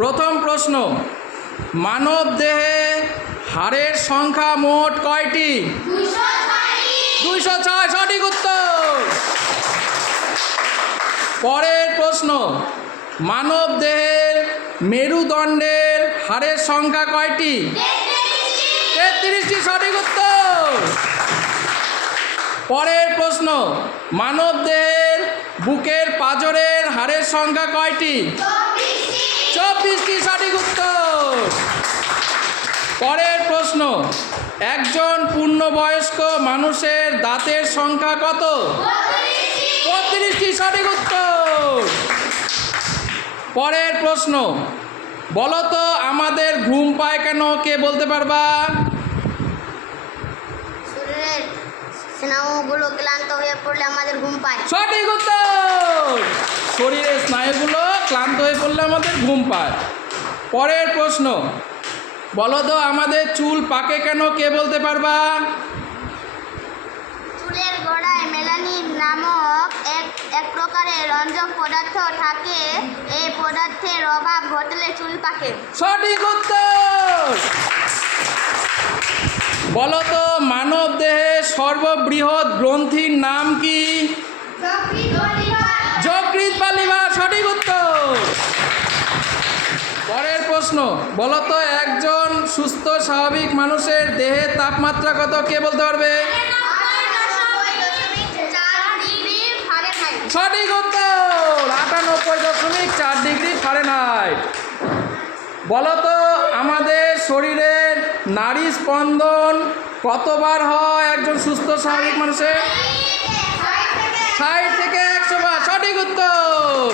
প্রথম প্রশ্ন, মানব দেহে হাড়ের সংখ্যা মোট কয়টি? 206। সঠিক উত্তর। পরের প্রশ্ন, মানব দেহের মেরুদণ্ডের হাড়ের সংখ্যা কয়টি? 33টি। সঠিক উত্তর। পরের প্রশ্ন, মানব দেহের বুকের পাঁজরের হাড়ের সংখ্যা কয়টি? 24টি। সঠিক উত্তর। পরের প্রশ্ন, একজন পূর্ণবয়স্ক মানুষের দাঁতের সংখ্যা কত? 32টি। সঠিক উত্তর। পরের প্রশ্ন, বলো তো আমাদের ঘুম পায় কেন? কে বলতে পারবা? শরীরের স্নায়ুগুলো ক্লান্ত হয়ে পড়লে আমাদের ঘুম পায়। সঠিক উত্তর। শরীরের স্নায়ুগুলো ক্লান্ত হয়ে পড়লে আমাদের ঘুম পায়। পরের প্রশ্ন, বলো তো আমাদের চুল পাকে কেন? কে বলতে পারবা? চুলের গোড়ায় মেলানিন নামক এক প্রকারের রঞ্জক পদার্থ থাকে। এই পদার্থের অভাব ঘটলে চুল পাকে। সঠিক উত্তর। বলো তো মানব দেহে সর্ববৃহৎ গ্রন্থির নাম কি? যকৃৎ বা লিভার। সঠিক উত্তর। পরের প্রশ্ন, বলো তো একজন সুস্থ স্বাভাবিক মানুষের দেহের তাপমাত্রা কত? কে বলতে পারবে? সঠিক উত্তর। 98.4 ডিগ্রি ফারেনহাইট। বলো তো আমাদের শরীরের নাড়ি স্পন্দন কতবার হয় একজন সুস্থ স্বাভাবিক মানুষের? 60 থেকে 100 বার। সঠিক উত্তর।